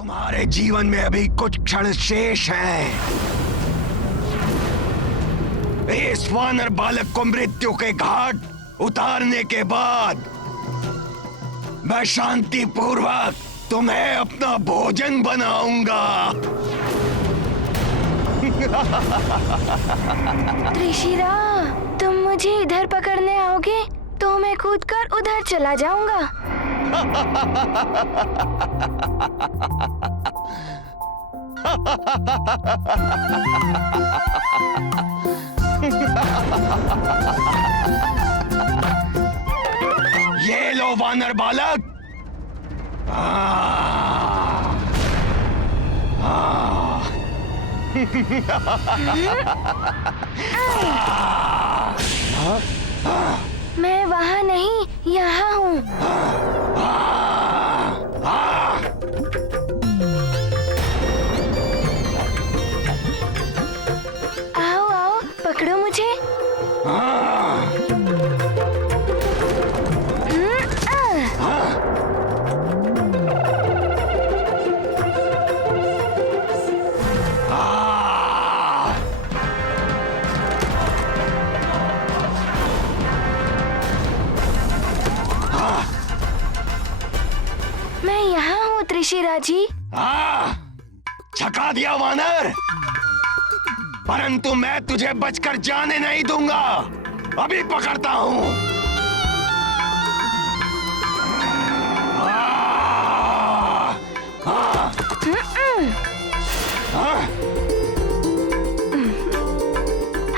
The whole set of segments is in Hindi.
तुम्हारे जीवन में अभी कुछ क्षण शेष हैं। इस वानर बालक को मृत्यु के घाट उतारने के बाद मैं शांति पूर्वक तुम्हें अपना भोजन बनाऊंगा। त्रिशिरा, तुम मुझे इधर पकड़ने आओगे तो मैं कूदकर उधर चला जाऊंगा। ये लो वानर बालक। मैं वहाँ नहीं, यहाँ हूँ। आओ आओ, पकड़ो मुझे। मैं यहाँ हूँ त्रिशिरा जी। छका दिया वानर, परंतु मैं तुझे बचकर जाने नहीं दूंगा। अभी पकड़ता हूँ।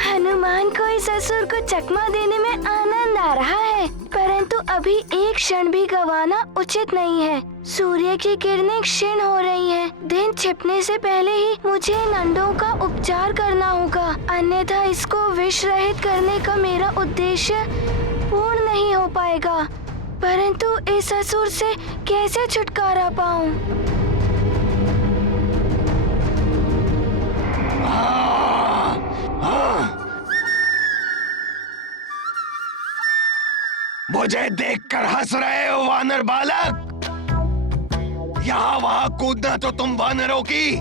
हनुमान को इस असुर को चकमा देने में आनंद आ रहा है, परंतु अभी एक क्षण भी गंवाना उचित नहीं है। सूर्य की किरणें क्षीण हो रही हैं। दिन छिपने से पहले ही मुझे इन अंडों का उपचार करना होगा, अन्यथा इसको विष रहित करने का मेरा उद्देश्य पूर्ण नहीं हो पाएगा। परंतु इस असुर से कैसे छुटकारा पाऊं? मुझे देखकर हंस रहे हो वानर बालक? यहाँ वहाँ कूदना तो तुम वानरों की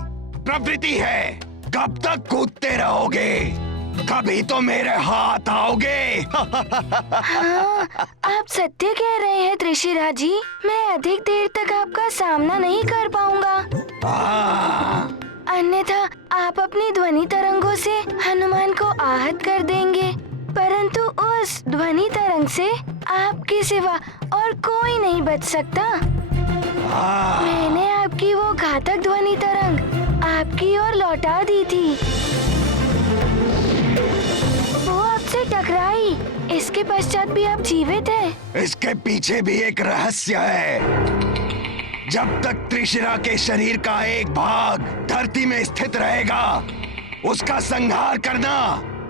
प्रवृत्ति है। कब तक कूदते रहोगे? कभी तो मेरे हाथ आओगे। हाँ, आप सत्य कह रहे हैं त्रिशिरा जी। मैं अधिक देर तक आपका सामना नहीं कर पाऊंगा। अन्यथा आप अपनी ध्वनि तरंगों से हनुमान को आहत कर देंगे, परंतु उस ध्वनि तरंग से आपके सिवा और कोई नहीं बच सकता। मैंने आपकी वो घातक ध्वनि तरंग आपकी ओर लौटा दी थी। वो आपसे टकराई, इसके पश्चात भी आप जीवित हैं। इसके पीछे भी एक रहस्य है। जब तक त्रिशिरा के शरीर का एक भाग धरती में स्थित रहेगा, उसका संहार करना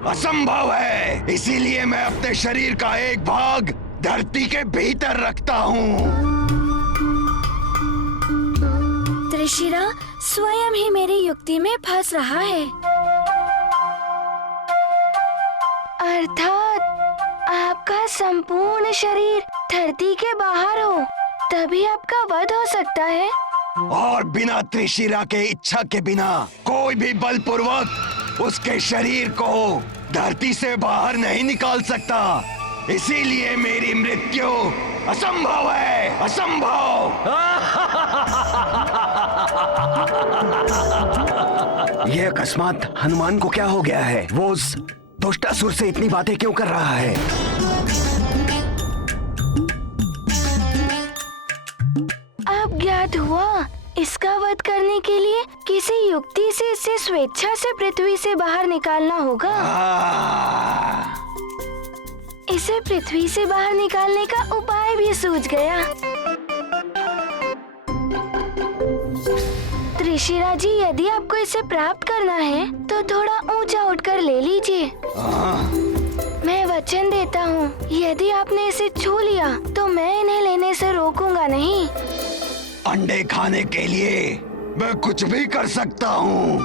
असंभव है। इसीलिए मैं अपने शरीर का एक भाग धरती के भीतर रखता हूँ। त्रिशिरा स्वयं ही मेरी युक्ति में फंस रहा है। अर्थात आपका संपूर्ण शरीर धरती के बाहर हो, तभी आपका वध हो सकता है। और बिना त्रिशिरा के इच्छा के बिना कोई भी बलपूर्वक उसके शरीर को धरती से बाहर नहीं निकाल सकता। इसीलिए मेरी मृत्यु असंभव है, असंभव। ये अकस्मात हनुमान को क्या हो गया है? वो उस दुष्ट असुर से इतनी बातें क्यों कर रहा है? अब ज्ञात हुआ, इसका वध करने के लिए किसी युक्ति से इसे स्वेच्छा से पृथ्वी से बाहर निकालना होगा। इसे पृथ्वी से बाहर निकालने का उपाय भी सूझ गया। त्रिशिरा जी, यदि आपको इसे प्राप्त करना है तो थोड़ा ऊंचा उठकर ले लीजिए। मैं वचन देता हूँ, यदि आपने इसे छू लिया तो मैं इन्हें लेने से रोकूंगा नहीं। अंडे खाने के लिए मैं कुछ भी कर सकता हूँ।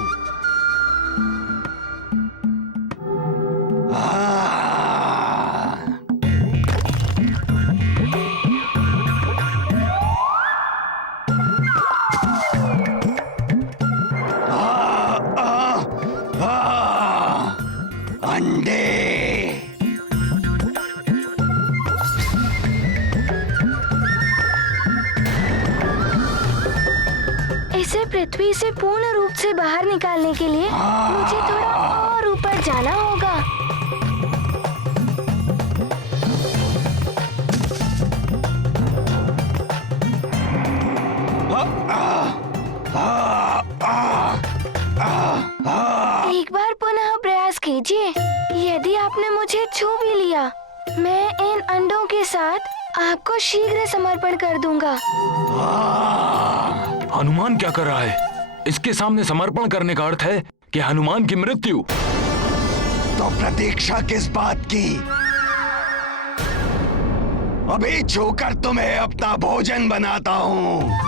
पृथ्वी से पूर्ण रूप से बाहर निकालने के लिए मुझे थोड़ा और ऊपर जाना होगा। एक बार पुनः प्रयास कीजिए। यदि आपने मुझे छू भी लिया, मैं इन अंडों के साथ आपको शीघ्र समर्पण कर दूंगा। हनुमान क्या कर रहा है? इसके सामने समर्पण करने का अर्थ है कि हनुमान की मृत्यु। तो प्रतीक्षा किस बात की? अभी छूकर तुम्हें अपना भोजन बनाता हूँ।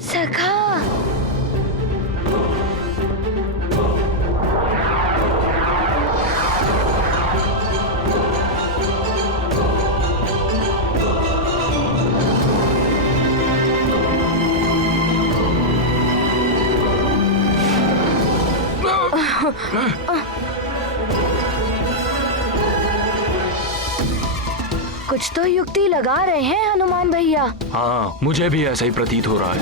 सखा, कुछ तो युक्ति लगा रहे हैं हनुमान भैया। हाँ, मुझे भी ऐसा ही प्रतीत हो रहा है।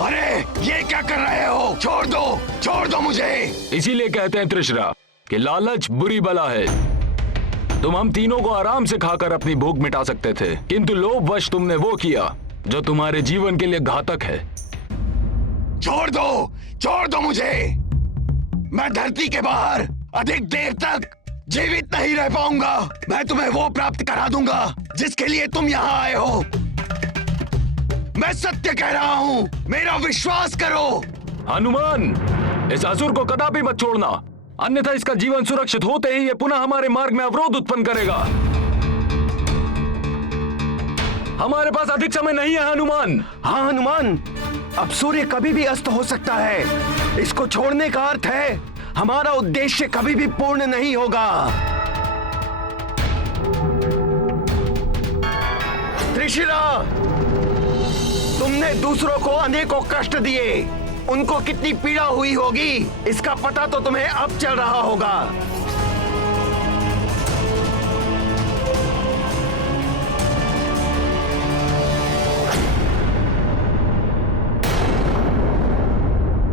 अरे ये क्या कर रहे हो? छोड़ दो मुझे। इसीलिए कहते हैं त्रिशरा कि लालच बुरी बला है। तुम हम तीनों को आराम से खाकर अपनी भूख मिटा सकते थे, किंतु लोभवश तुमने वो किया जो तुम्हारे जीवन के लिए घातक है। छोड़ दो मुझे। मैं धरती के बाहर अधिक देर तक जीवित नहीं रह पाऊंगा। मैं तुम्हें वो प्राप्त करा दूंगा जिसके लिए तुम यहाँ आए हो। मैं सत्य कह रहा हूँ, मेरा विश्वास करो। हनुमान, इस असुर को कदापि मत छोड़ना, अन्यथा इसका जीवन सुरक्षित होते ही ये पुनः हमारे मार्ग में अवरोध उत्पन्न करेगा। हमारे पास अधिक समय नहीं है हनुमान। हाँ हनुमान, अब सूर्य कभी भी अस्त हो सकता है। इसको छोड़ने का अर्थ है हमारा उद्देश्य कभी भी पूर्ण नहीं होगा। त्रिशिरा, तुमने दूसरों को अनेकों कष्ट दिए। उनको कितनी पीड़ा हुई होगी इसका पता तो तुम्हें अब चल रहा होगा।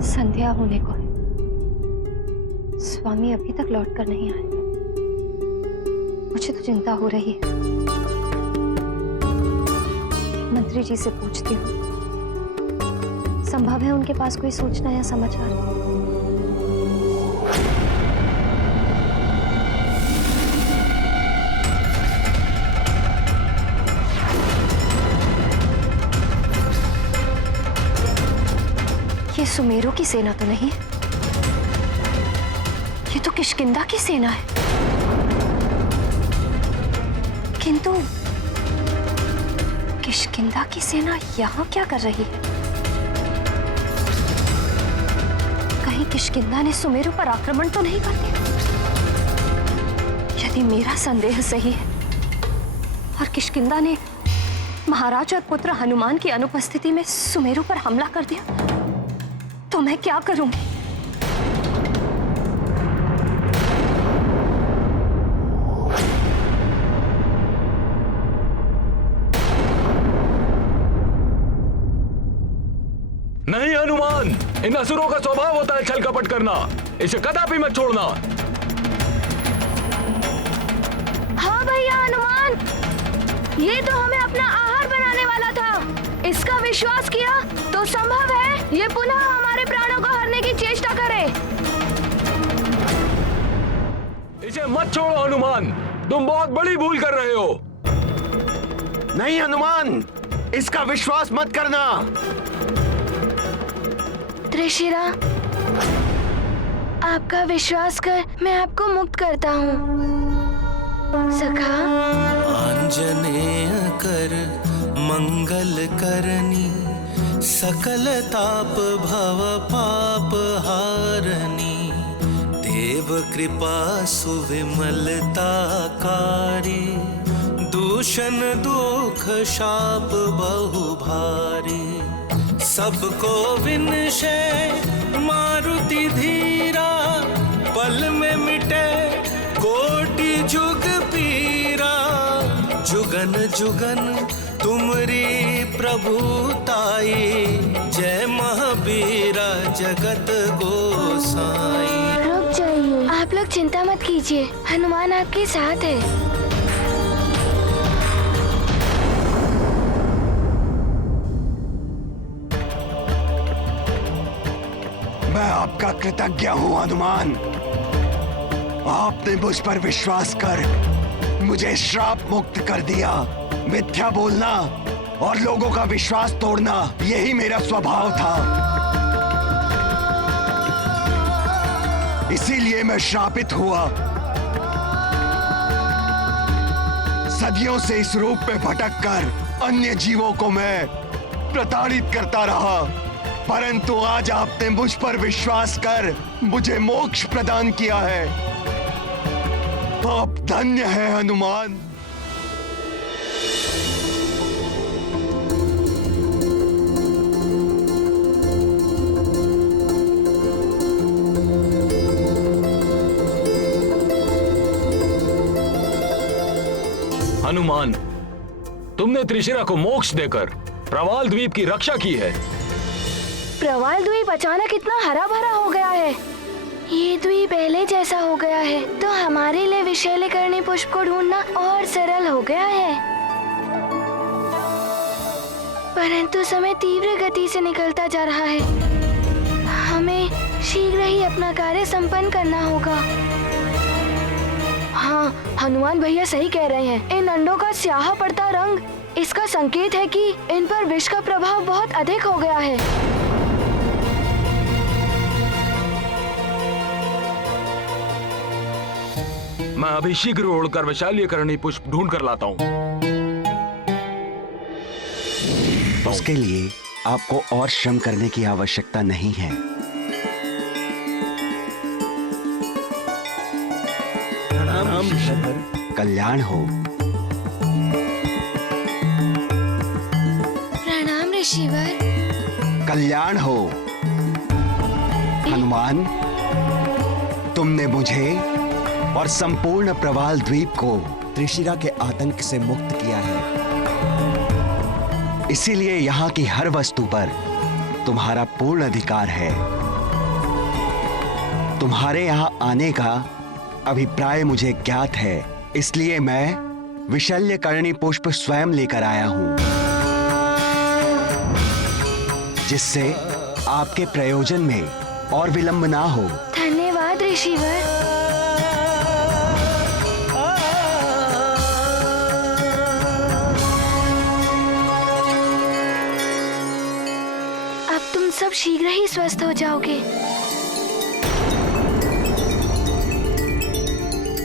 संध्या होने को है। स्वामी अभी तक लौट कर नहीं आए। मुझे तो चिंता हो रही है। मंत्री जी से पूछती हूँ, संभव है उनके पास कोई सूचना या समाचार। ये सुमेरु की सेना तो नहीं, ये तो किष्किंधा की सेना है। किंतु किष्किंधा की सेना यहाँ क्या कर रही है? कहीं किष्किंधा ने सुमेरु पर आक्रमण तो नहीं कर दिया? यदि मेरा संदेह सही है और किष्किंधा ने महाराज और पुत्र हनुमान की अनुपस्थिति में सुमेरु पर हमला कर दिया, तो मैं क्या करूंगी? नहीं हनुमान, इन असुरों का स्वभाव होता है छल कपट करना। इसे कदापि मत छोड़ना। हाँ भैया हनुमान, ये तो हमें अपना आहार बनाने वाला था। इसका विश्वास किया तो संभव है ये पुनः हमारे प्राणों को हरने की चेष्टा करे। इसे मत छोड़ो हनुमान, तुम बहुत बड़ी भूल कर रहे हो। नहीं हनुमान, इसका विश्वास मत करना। त्रिशिरा, आपका विश्वास कर मैं आपको मुक्त करता हूँ। सखा, आंजनेय कर मंगल करनी, सकल ताप भव पाप हारनी, देव कृपा सुविमलता कारी, दूषण दुख शाप बहु भारी, सबको विनशे मारुति धीरा, पल में मिटे कोटि जुग पीरा। जुगन जुगन तुमरी प्रभुताई, जय महावीरा जगत गोसाई। रुक जाइए, आप लोग चिंता मत कीजिए, हनुमान आपके साथ है। मैं आपका कृतज्ञ हूँ हनुमान। आपने मुझ पर विश्वास कर मुझे श्राप मुक्त कर दिया। मिथ्या बोलना और लोगों का विश्वास तोड़ना यही मेरा स्वभाव था, इसीलिए मैं श्रापित हुआ। सदियों से इस रूप में भटक कर अन्य जीवों को मैं प्रताड़ित करता रहा, परंतु आज आपने मुझ पर विश्वास कर मुझे मोक्ष प्रदान किया है। आप धन्य हैं हनुमान। हनुमान, तुमने त्रिशिरा को मोक्ष देकर प्रवाल द्वीप की रक्षा की है। प्रवाल द्वीप अचानक इतना हरा भरा हो गया है। ये द्वीप पहले जैसा हो गया है तो हमारे लिए विशैलकर्णी पुष्प को ढूंढना और सरल हो गया है, परंतु समय तीव्र गति से निकलता जा रहा है। हमें शीघ्र ही अपना कार्य संपन्न करना होगा। हाँ, हनुमान भैया सही कह रहे हैं। इन अंडों का स्याह पड़ता रंग इसका संकेत है कि इन पर विष का प्रभाव बहुत अधिक हो गया है। मैं अभी शीघ्र उड़कर विशाल्यकर्णी पुष्प ढूंढ कर लाता हूँ। उसके लिए आपको और श्रम करने की आवश्यकता नहीं है। कल्याण हो। प्रणाम ऋषिवर। कल्याण हो। हनुमान, तुमने मुझे और संपूर्ण प्रवाल द्वीप को त्रिशिरा के आतंक से मुक्त किया है, इसीलिए यहाँ की हर वस्तु पर तुम्हारा पूर्ण अधिकार है। तुम्हारे यहाँ आने का अभिप्राय मुझे ज्ञात है, इसलिए मैं विशल्यकर्णी पुष्प स्वयं लेकर आया हूं, जिससे आपके प्रयोजन में और विलंब ना हो। धन्यवाद ऋषिवर। अब तुम सब शीघ्र ही स्वस्थ हो जाओगे।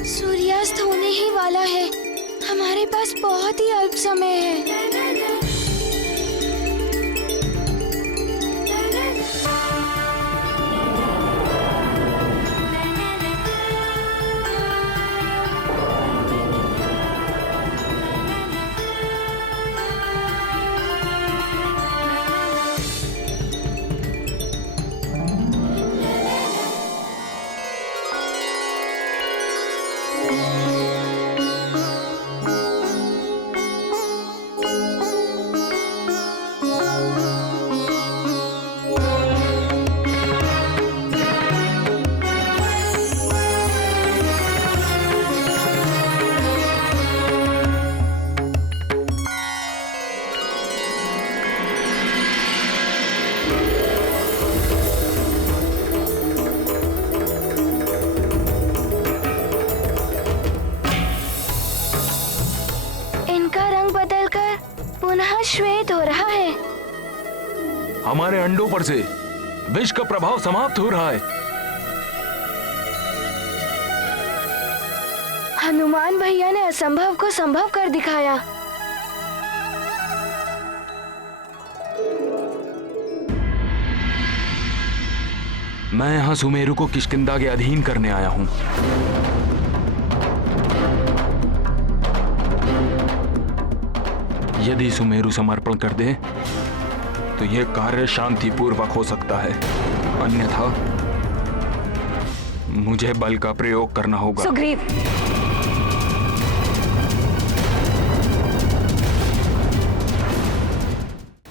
सूर्यास्त होने ही वाला है, हमारे पास बहुत ही अल्प समय है। पुनः श्वेत हो रहा है। हमारे अंडों पर से विष का प्रभाव समाप्त हो रहा है। हनुमान भैया ने असंभव को संभव कर दिखाया। मैं यहाँ सुमेरु को किष्किंधा के अधीन करने आया हूँ। यदि सुमेरु समर्पण कर दे तो यह कार्य शांतिपूर्वक हो सकता है, अन्यथा मुझे बल का प्रयोग करना होगा। सुग्रीव,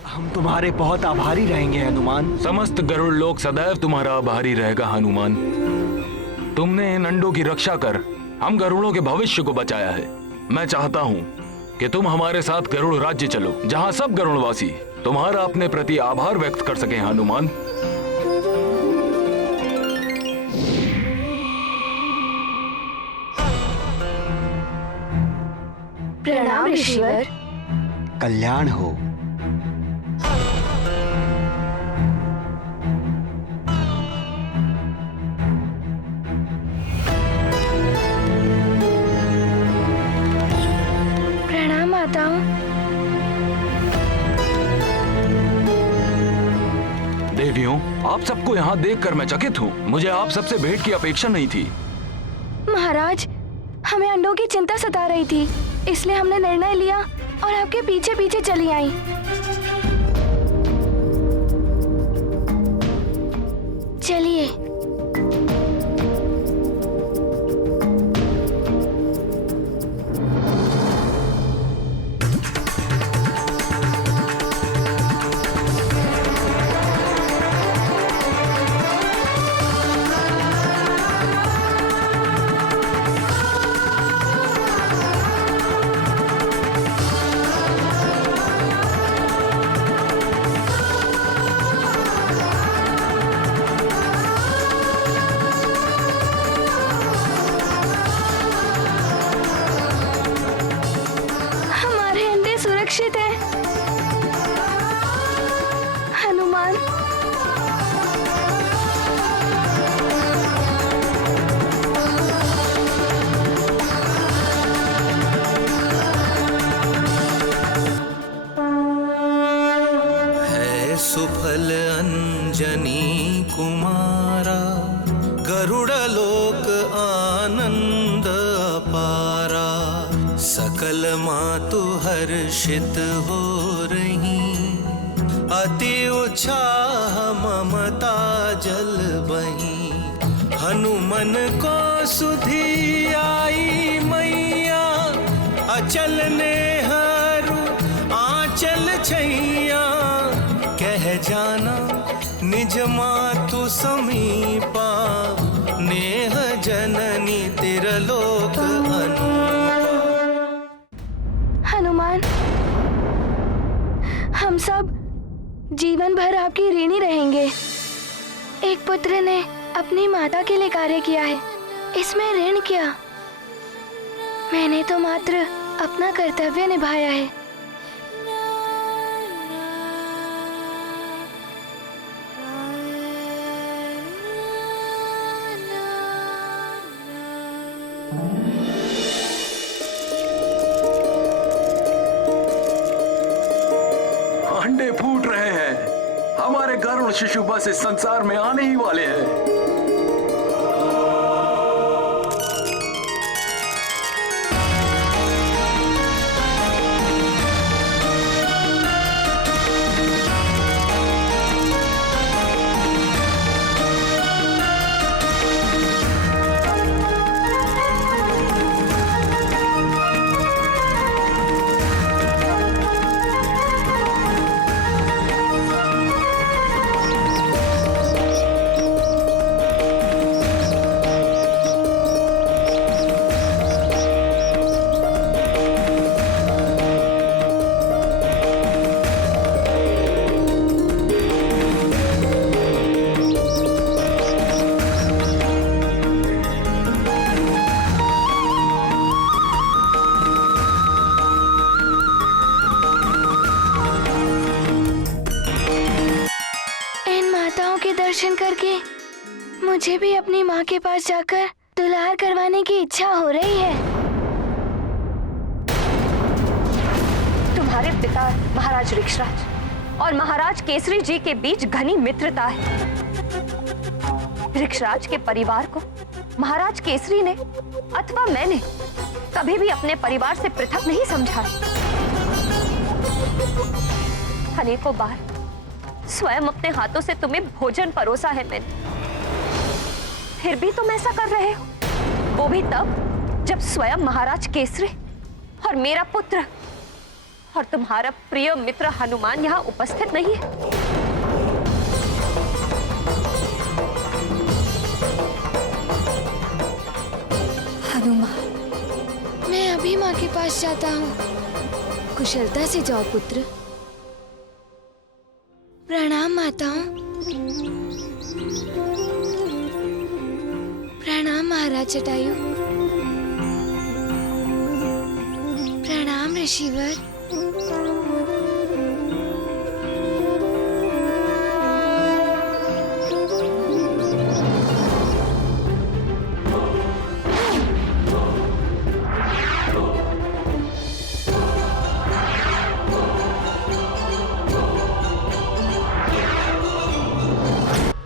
हम तुम्हारे बहुत आभारी रहेंगे हनुमान। समस्त गरुड़ लोक सदैव तुम्हारा आभारी रहेगा हनुमान। तुमने इन अंडों की रक्षा कर हम गरुड़ों के भविष्य को बचाया है। मैं चाहता हूँ कि तुम हमारे साथ गरुड़ राज्य चलो, जहाँ सब गरुड़वासी तुम्हारा अपने प्रति आभार व्यक्त कर सकें हनुमान। प्रणाम ऋषिवर। कल्याण हो। प्रणाम माताओं। देवियों, आप सबको यहाँ देखकर मैं चकित हूँ। मुझे आप सबसे भेंट की अपेक्षा नहीं थी। महाराज, हमें अंडों की चिंता सता रही थी, इसलिए हमने निर्णय लिया और आपके पीछे पीछे चली आई। चलिए। सुरक्षित है हनुमान। है सुफल अंजनी कुमारा, गरुड़ लोक आनंद अपारा। सकल मातु हर्षित हो रही, अति उत्साह ममता जल बही। हनुमन को सुधी आई मैया, अचल नेहरू आंचल छैया। कह जाना निज मातु समीपा, नेह जननी तिरलोक अनूपा। हनुमान, हम सब जीवन भर आपकी ऋणी रहेंगे। एक पुत्र ने अपनी माता के लिए कार्य किया है, इसमें ऋण क्या? मैंने तो मात्र अपना कर्तव्य निभाया है। अंडे फूट रहे हैं, हमारे गरुड़ शिशु बस इस संसार में आने ही वाले हैं। दर्शन करके मुझे भी अपनी माँ के पास जाकर दुलार करवाने की इच्छा हो रही है। तुम्हारे पिता महाराज ऋक्षराज और महाराज केसरी जी के बीच घनी मित्रता है। ऋक्षराज के परिवार को महाराज केसरी ने अथवा मैंने कभी भी अपने परिवार से पृथक नहीं समझा। अनेकों बार स्वयं अपने हाथों से तुम्हें भोजन परोसा है मैंने, फिर भी तुम ऐसा कर रहे हो, वो भी तब जब स्वयं महाराज केसरी और मेरा पुत्र और तुम्हारा प्रिय मित्र हनुमान यहाँ उपस्थित नहीं है। हनुमान, मैं अभी माँ के पास जाता हूँ। कुशलता से जाओ पुत्र। प्रणाम माताओं। प्रणाम महाराज जटायु। प्रणाम ऋषिवर।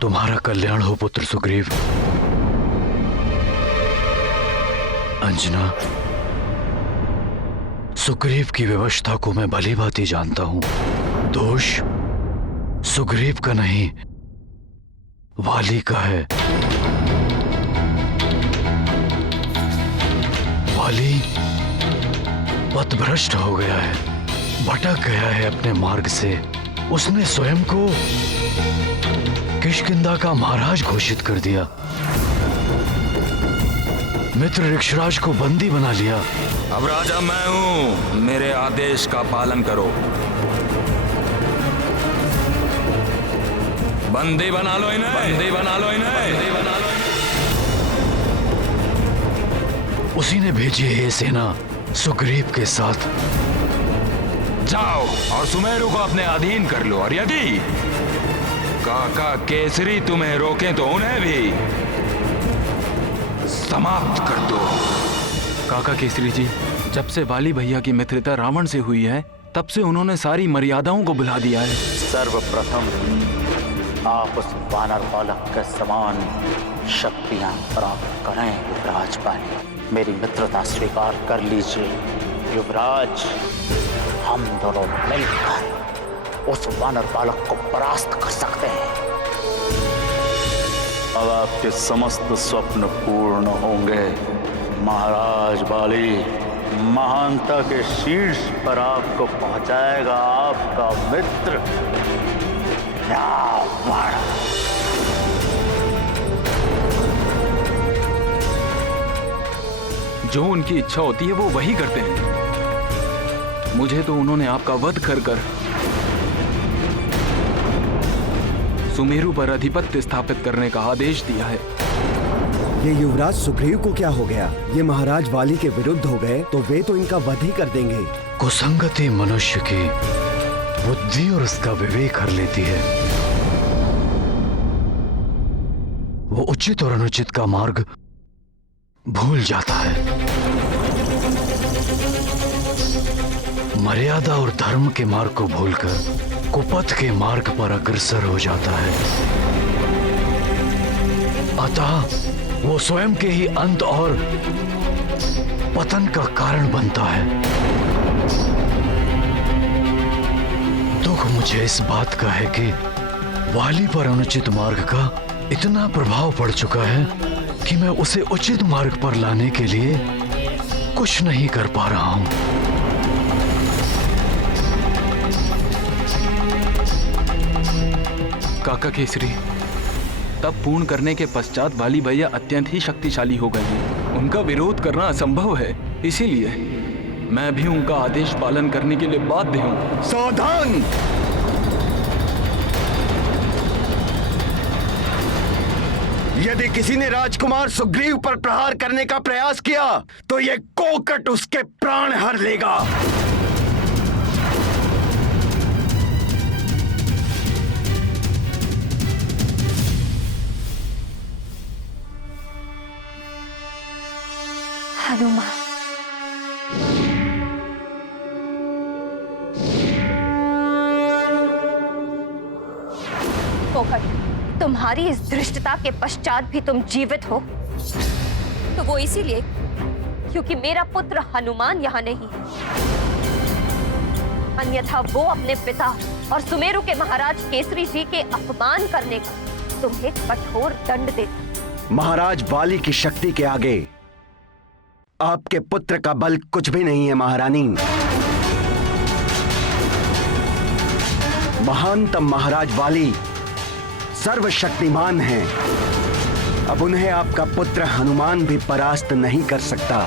तुम्हारा कल्याण हो पुत्र सुग्रीव। अंजना, सुग्रीव की व्यवस्था को मैं भली भांति जानता हूं। दोष सुग्रीव का नहीं, वाली का है। वाली पथभ्रष्ट हो गया है, भटक गया है अपने मार्ग से। उसने स्वयं को किष्किंधा का महाराज घोषित कर दिया, मित्र ऋक्षराज को बंदी बना लिया। अब राजा मैं हूं, मेरे आदेश का पालन करो। बंदी बना लो इन्हें, बंदी बना लो इन्हें, बंदी बना लो इन्हें। उसी ने भेजी है सेना सुग्रीव के साथ। जाओ और सुमेरु को अपने अधीन कर लो, और यदि काका केसरी तुम्हें रोके तो उन्हें भी समाप्त कर दो। काका केसरी जी, जब से वाली भैया की मित्रता रावण से हुई है, तब से उन्होंने सारी मर्यादाओं को भुला दिया है। सर्वप्रथम आप उस वानर बालक के समान शक्तियां प्राप्त करें युवराज वाली। मेरी मित्रता स्वीकार कर लीजिए युवराज। हम दोनों मिलकर उस वानर बालक को परास्त कर सकते हैं। अब आपके समस्त स्वप्न पूर्ण होंगे महाराज बाली। महानता के शीर्ष पर आपको पहुंचाएगा आपका मित्र रावण। जो उनकी इच्छा होती है वो वही करते हैं। मुझे तो उन्होंने आपका वध कर कर सुमेरु पर आधिपत्य स्थापित करने का आदेश दिया है। ये युवराज सुग्रीव को क्या हो गया? ये महाराज वाली के विरुद्ध हो गए तो वे तो इनका वध ही कर देंगे। कुसंगति मनुष्य की बुद्धि और उसका विवेक हर लेती है। वो उचित और अनुचित का मार्ग भूल जाता है। मर्यादा और धर्म के मार्ग को भूलकर कुपथ के मार्ग पर अग्रसर हो जाता है। अतः वो स्वयं के ही अंत और पतन का कारण बनता है। दुख मुझे इस बात का है कि वाली पर अनुचित मार्ग का इतना प्रभाव पड़ चुका है कि मैं उसे उचित मार्ग पर लाने के लिए कुछ नहीं कर पा रहा हूं। काका केसरी, तब पूर्ण करने के पश्चात वाली भैया अत्यंत ही शक्तिशाली हो गए हैं। उनका विरोध करना असंभव है, इसीलिए मैं भी उनका आदेश पालन करने के लिए बाध्य हूँ। सावधान! यदि किसी ने राजकुमार सुग्रीव पर प्रहार करने का प्रयास किया तो ये कोकट उसके प्राण हर लेगा। हनुमान, कोकट, तुम्हारी इस धृष्टता के पश्चात भी तुम जीवित हो तो वो इसीलिए क्योंकि मेरा पुत्र हनुमान यहाँ नहीं है। अन्यथा वो अपने पिता और सुमेरु के महाराज केसरी जी के अपमान करने का तुम्हें कठोर दंड देता। महाराज वाली की शक्ति के आगे आपके पुत्र का बल कुछ भी नहीं है महारानी। महानतम महाराज वाली सर्वशक्तिमान हैं। अब उन्हें आपका पुत्र हनुमान भी परास्त नहीं कर सकता।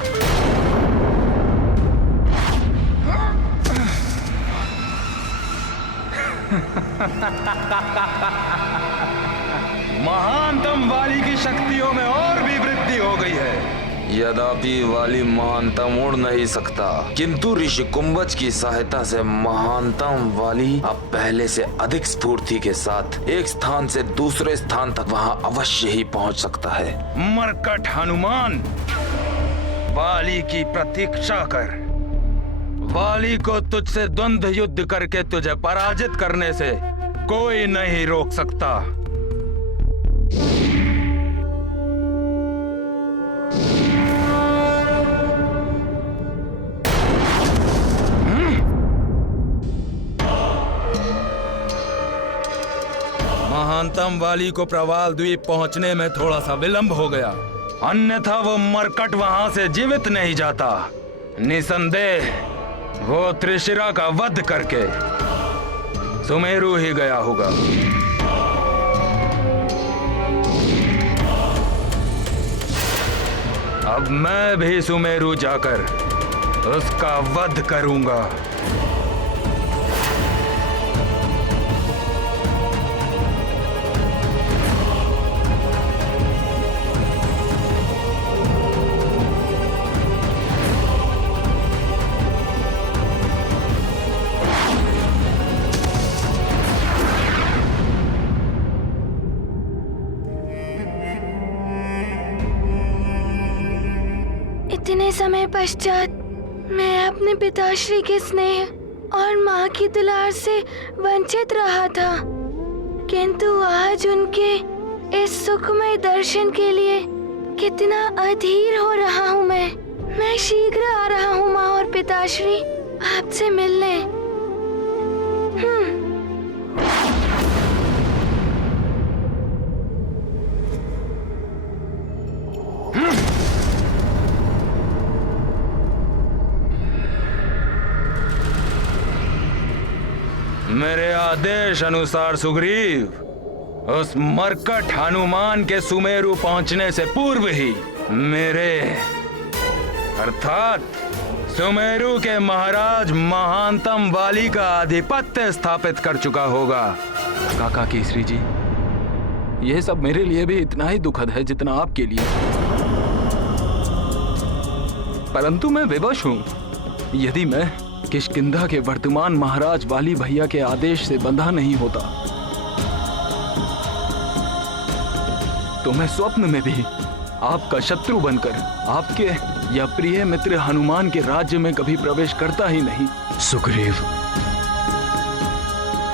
महानतम वाली की शक्तियों में और भी वृद्धि हो गई है। यद्यपि वाली महानतम उड़ नहीं सकता, किंतु ऋषि कुंभज की सहायता से महानतम वाली अब पहले से अधिक स्फूर्ति के साथ एक स्थान से दूसरे स्थान तक वहां अवश्य ही पहुंच सकता है। मरकट हनुमान, वाली की प्रतीक्षा कर। वाली को तुझसे द्वंद्व युद्ध करके तुझे पराजित करने से कोई नहीं रोक सकता। महानतम वाली को प्रवाल द्वीप पहुंचने में थोड़ा सा विलंब हो गया, अन्यथा वो मरकट वहां से जीवित नहीं जाता। निसंदेह वो त्रिशिरा का वध करके सुमेरु ही गया होगा। अब मैं भी सुमेरु जाकर उसका वध करूंगा। इतने समय पश्चात मैं अपने पिताश्री के स्नेह और माँ की दुलार से वंचित रहा था, किंतु आज उनके इस सुखमय दर्शन के लिए कितना अधीर हो रहा हूँ। मैं शीघ्र आ रहा हूँ माँ और पिताश्री आपसे मिलने। मेरे आदेश अनुसार सुग्रीव, उस मरकट हनुमान के सुमेरु पहुंचने से पूर्व ही मेरे अर्थात सुमेरु के महाराज महानतम वाली का आधिपत्य स्थापित कर चुका होगा। काका केसरी जी, यह सब मेरे लिए भी इतना ही दुखद है जितना आपके लिए, परंतु मैं विवश हूं। यदि मैं किष्किंधा के वर्तमान महाराज वाली भैया के आदेश से बंधा नहीं होता तो मैं स्वप्न में भी आपका शत्रु बनकर आपके या प्रिय मित्र हनुमान के राज्य में कभी प्रवेश करता ही नहीं। सुग्रीव,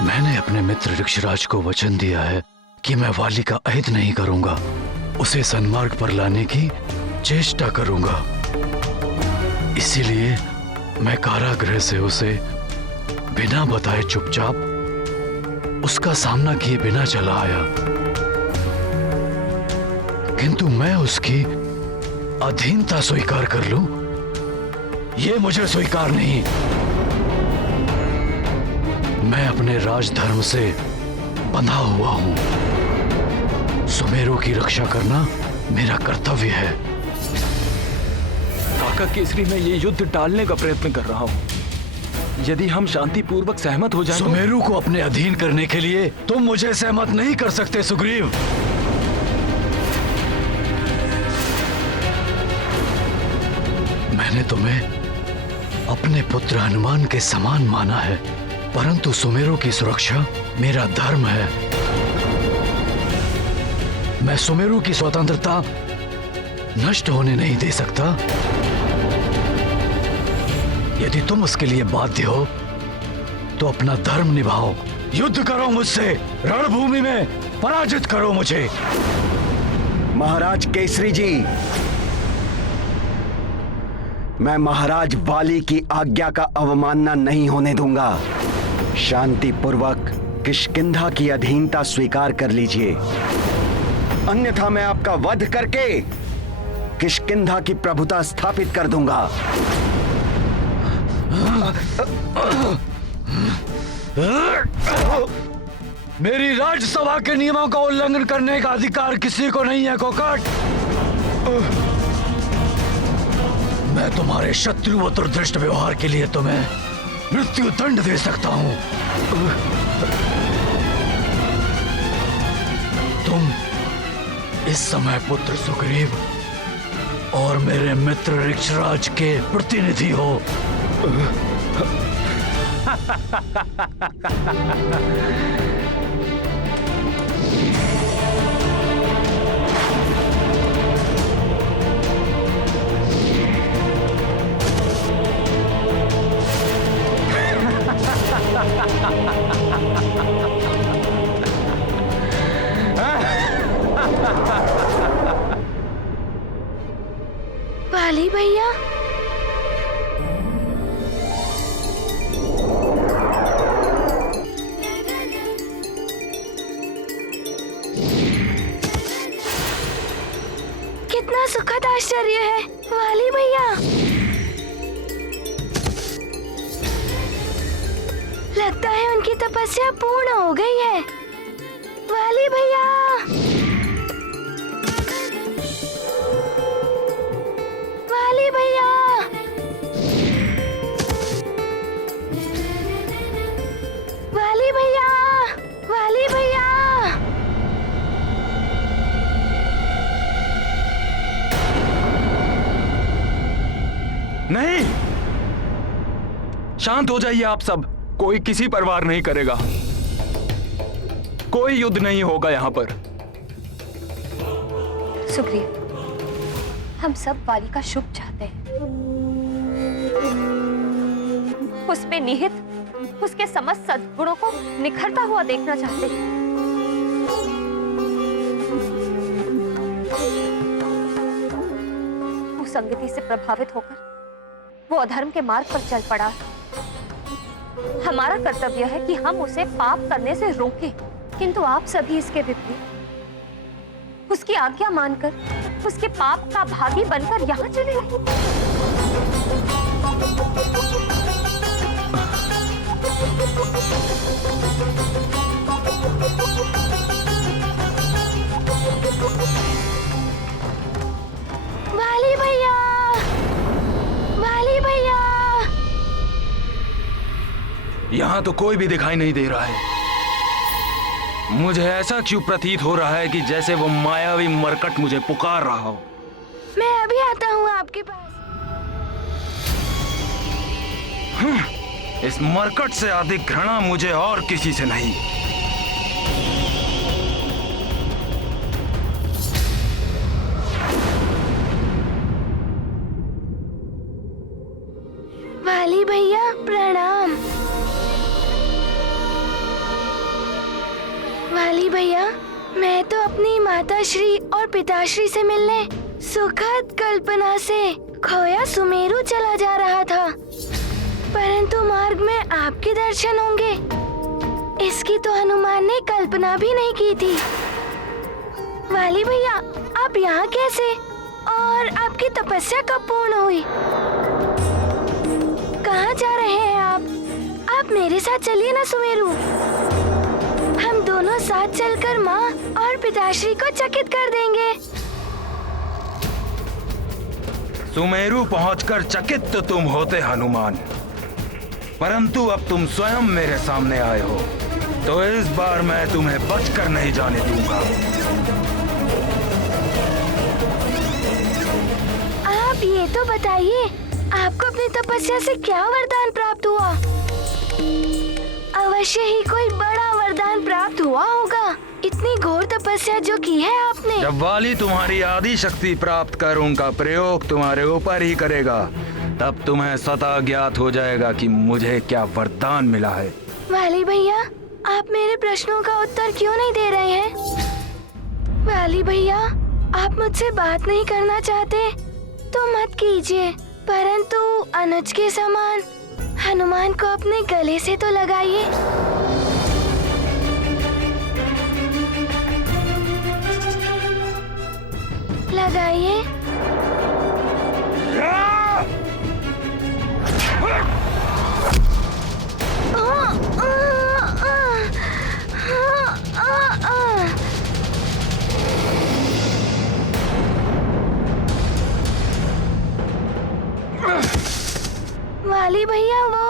मैंने अपने मित्र ऋक्षराज को वचन दिया है कि मैं वाली का अहित नहीं करूंगा, उसे सन्मार्ग पर लाने की चेष्टा करूंगा। इसीलिए मैं कारागृह से उसे बिना बताए चुपचाप उसका सामना किए बिना चला आया, किंतु मैं उसकी अधीनता स्वीकार कर लूं, यह मुझे स्वीकार नहीं। मैं अपने राजधर्म से बंधा हुआ हूं। सुमेरु की रक्षा करना मेरा कर्तव्य है। काका केसरी, मैं ये युद्ध टालने का प्रयत्न कर रहा हूँ। यदि हम शांतिपूर्वक सहमत हो जाएं तो... सुमेरु को अपने अधीन करने के लिए तुम मुझे सहमत नहीं कर सकते सुग्रीव। मैंने तुम्हें अपने पुत्र हनुमान के समान माना है, परंतु सुमेरु की सुरक्षा मेरा धर्म है। मैं सुमेरु की स्वतंत्रता नष्ट होने नहीं दे सकता। यदि तुम उसके लिए बाध्य हो तो अपना धर्म निभाओ, युद्ध करो मुझसे, रणभूमि में पराजित करो मुझे। महाराज केसरी जी, मैं महाराज वाली की आज्ञा का अवमानना नहीं होने दूंगा। शांति पूर्वक किष्किंधा की अधीनता स्वीकार कर लीजिए, अन्यथा मैं आपका वध करके किष्किंधा की प्रभुता स्थापित कर दूंगा। मेरी राज्यसभा के नियमों का उल्लंघन करने का अधिकार किसी को नहीं है कोकट। मैं तुम्हारे शत्रु व दुर्दृष्ट व्यवहार के लिए तुम्हें मृत्यु दंड दे सकता हूं। तुम इस समय पुत्र सुग्रीव और मेरे मित्र ऋक्षराज के प्रतिनिधि हो। वाली भैया, कितना सुखद आश्चर्य है। वाली भैया, लगता है उनकी तपस्या पूर्ण हो गई है। वाली भैया, वाली भैया, वाली भैया, वाली भैया। नहीं, शांत हो जाइए आप सब। कोई किसी पर वार नहीं करेगा, कोई युद्ध नहीं होगा यहाँ पर। सुग्रीव, हम सब वाली का शुभ चाहते हैं। उसमें निहित उसके समस्त सद्गुणों को निखरता हुआ देखना चाहते हैं। कुसंगति से प्रभावित होकर वो अधर्म के मार्ग पर चल पड़ा। हमारा कर्तव्य है कि हम उसे पाप करने से रोकें, किंतु आप सभी इसके विपरीत उसकी आज्ञा मानकर उसके पाप का भागी बनकर यहाँ चले आए। वाली भैया, वाली भैया। यहाँ तो कोई भी दिखाई नहीं दे रहा है। मुझे ऐसा क्यों प्रतीत हो रहा है कि जैसे वो मायावी मरकट मुझे पुकार रहा हो। मैं अभी आता हूँ आपके पास। इस मरकट से अधिक घृणा मुझे और किसी से नहीं। वाली भैया प्रणाम। वाली भैया, मैं तो अपनी माताश्री और पिताश्री से मिलने सुखद कल्पना से खोया सुमेरु चला जा रहा था, परंतु मार्ग में आपके दर्शन होंगे, इसकी तो हनुमान ने कल्पना भी नहीं की थी। वाली भैया, आप यहाँ कैसे और आपकी तपस्या कब पूर्ण हुई? कहाँ जा रहे हैं आप? आप मेरे साथ चलिए ना सुमेरु। हम दोनों साथ चलकर माँ और पिताश्री को चकित कर देंगे। सुमेरु पहुंचकर चकित तो तुम होते हनुमान, परंतु अब तुम स्वयं मेरे सामने आए हो, तो इस बार मैं तुम्हें बचकर नहीं जाने दूंगा। आप ये तो बताइए, आपको अपनी तपस्या से क्या वरदान प्राप्त हुआ? अवश्य ही कोई बड़ा वरदान प्राप्त हुआ होगा, इतनी घोर तपस्या जो की है आपने। जब वाली तुम्हारी आदि शक्ति प्राप्त कर उनका प्रयोग तुम्हारे ऊपर ही करेगा, तब तुम्हें स्वतः ज्ञात हो जाएगा कि मुझे क्या वरदान मिला है। वाली भैया, आप मेरे प्रश्नों का उत्तर क्यों नहीं दे रहे हैं? वाली भैया, आप मुझसे बात नहीं करना चाहते तो मत कीजिए, परंतु अनुज के समान हनुमान को अपने गले से तो लगाइए। लगाइए। वाली भैया वो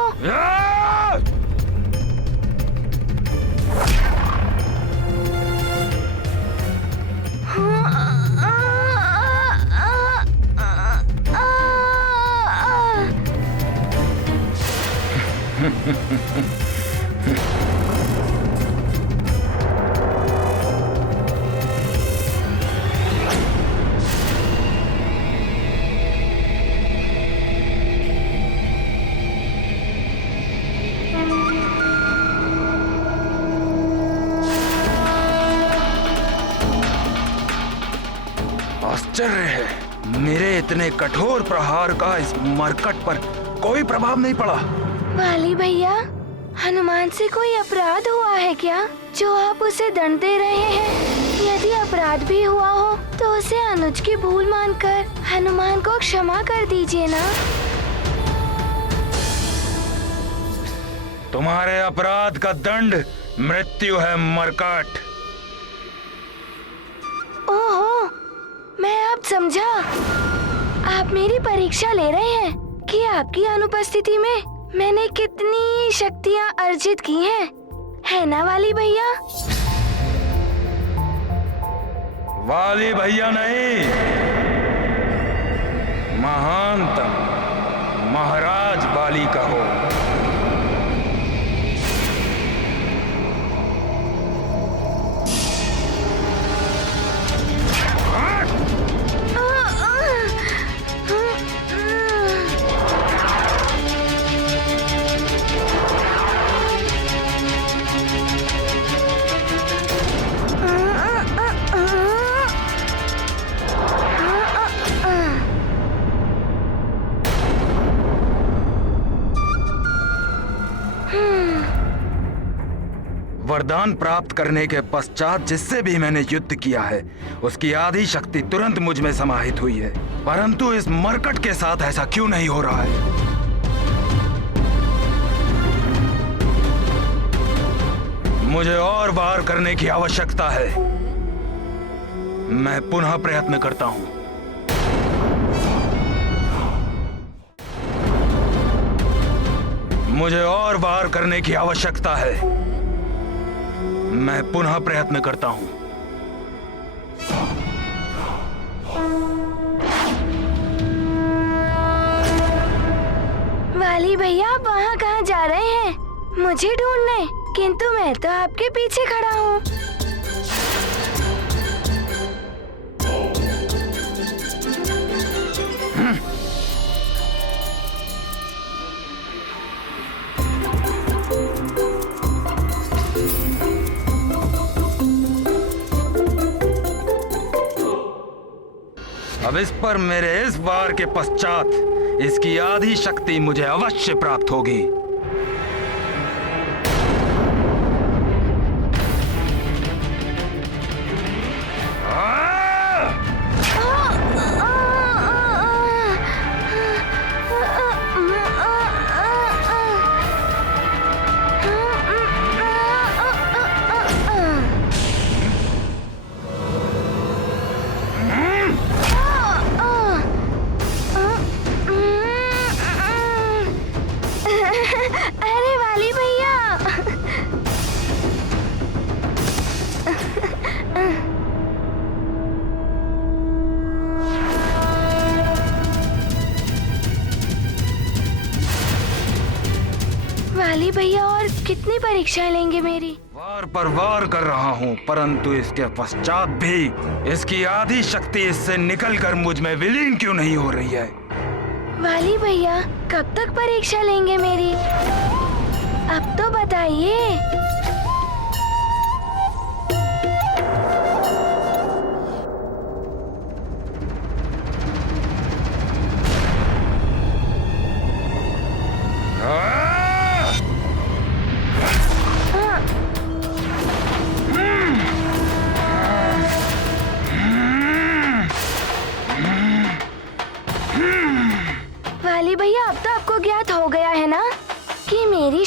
आश्चर्य है, मेरे इतने कठोर प्रहार का इस मरकट पर कोई प्रभाव नहीं पड़ा। वाली भैया, हनुमान से कोई अपराध हुआ है क्या जो आप उसे दंड दे रहे हैं? यदि अपराध भी हुआ हो तो उसे अनुज की भूल मानकर हनुमान को क्षमा कर दीजिए ना। तुम्हारे अपराध का दंड मृत्यु है मरकट। ओहो, मैं अब समझा। आप मेरी परीक्षा ले रहे हैं कि आपकी अनुपस्थिति में मैंने कितनी शक्तियाँ अर्जित की हैं, है ना वाली भैया? वाली भैया नहीं, महानतम महाराज वाली कहो। वरदान प्राप्त करने के पश्चात जिससे भी मैंने युद्ध किया है उसकी आधी शक्ति तुरंत मुझ में समाहित हुई है, परंतु इस मरकट के साथ ऐसा क्यों नहीं हो रहा है? मुझे और वार करने की आवश्यकता है। मैं पुनः प्रयत्न करता हूं। मुझे और वार करने की आवश्यकता है। मैं पुनः प्रयत्न करता हूं। वाली भैया, आप वहाँ कहाँ जा रहे हैं? मुझे ढूंढने? किंतु मैं तो आपके पीछे खड़ा हूँ। अब इस पर मेरे इस वार के पश्चात इसकी आधी शक्ति मुझे अवश्य प्राप्त होगी। अरे वाली भैया, वाली भैया, और कितनी परीक्षा लेंगे मेरी? वार पर वार कर रहा हूँ, परंतु इसके पश्चात भी इसकी आधी शक्ति इससे निकलकर मुझ में विलीन क्यों नहीं हो रही है? वाली भैया, कब तक परीक्षा लेंगे मेरी? अब तो बताइए।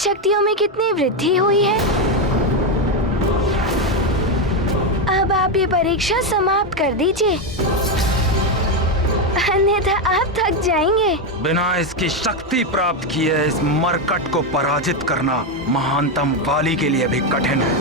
शक्तियों में कितनी वृद्धि हुई है। अब आप ये परीक्षा समाप्त कर दीजिए, अन्यथा आप थक जाएंगे। बिना इसकी शक्ति प्राप्त किए इस मरकट को पराजित करना महानतम वाली के लिए भी कठिन है।